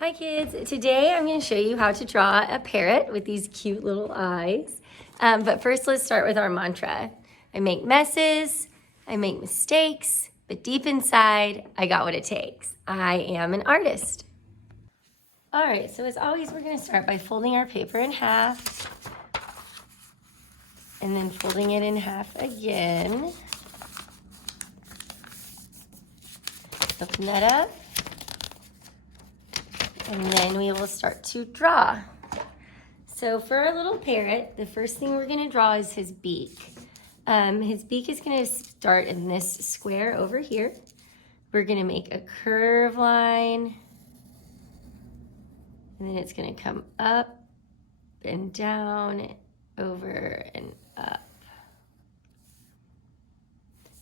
Hi kids, today I'm going to show you how to draw a parrot with these cute little eyes. But first let's start with our mantra. I make messes, I make mistakes, but deep inside I got what it takes. I am an artist. Alright, so as always we're going to start by folding our paper in half and then folding it in half again. Open that up. And then we will start to draw. So for our little parrot, the first thing we're gonna draw is his beak. His beak is gonna start in this square over here. We're gonna make a curve line, and then it's gonna come up and down, over and up.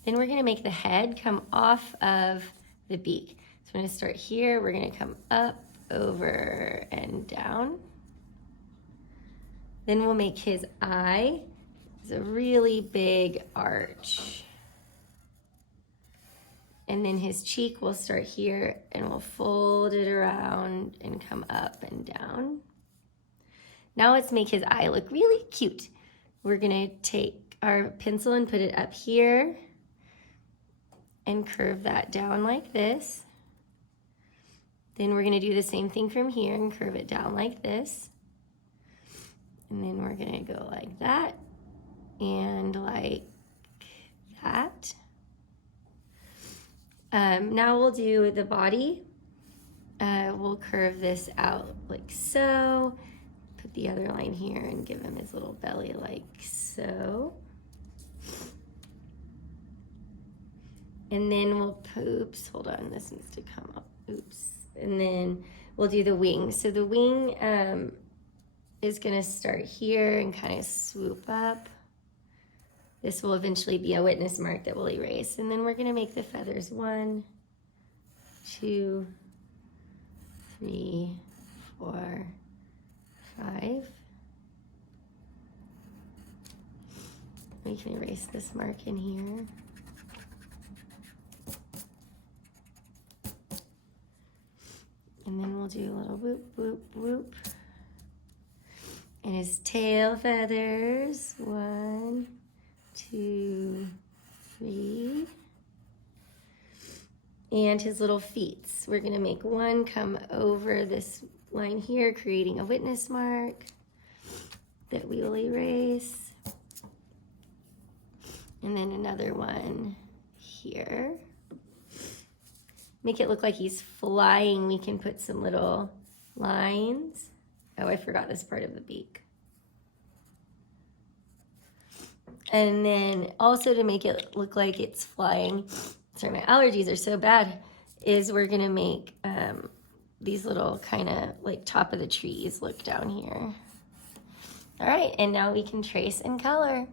Then we're gonna make the head come off of the beak. So I'm gonna start here, we're gonna come up, over and down. Then we'll make his eye. It's a really big arch. And then his cheek will start here and we'll fold it around and come up and down. Now let's make his eye look really cute. We're gonna take our pencil and put it up here and curve that down like this. Then we're gonna do the same thing from here and curve it down like this. And then we're gonna go like that and like that. Now we'll do the body. We'll curve this out like so. Put the other line here and give him his little belly like so. And then we'll, oops, hold on, this needs to come up, oops. And then we'll do the wing. So the wing is gonna start here and kind of swoop up. This will eventually be a witness mark that we'll erase. And then we're gonna make the feathers 1, 2, 3, 4, 5. We can erase this mark in here. And then we'll do a little whoop, whoop, whoop. And his tail feathers, 1, 2, 3. And his little feet. We're gonna make one come over this line here, creating a witness mark that we will erase. And then another one here. Make it look like he's flying. We can put some little lines. Oh, I forgot this part of the beak. And then also to make it look like it's flying, sorry, my allergies are so bad, is we're gonna make these little kind of like top of the trees look down here. All right, and now we can trace and color.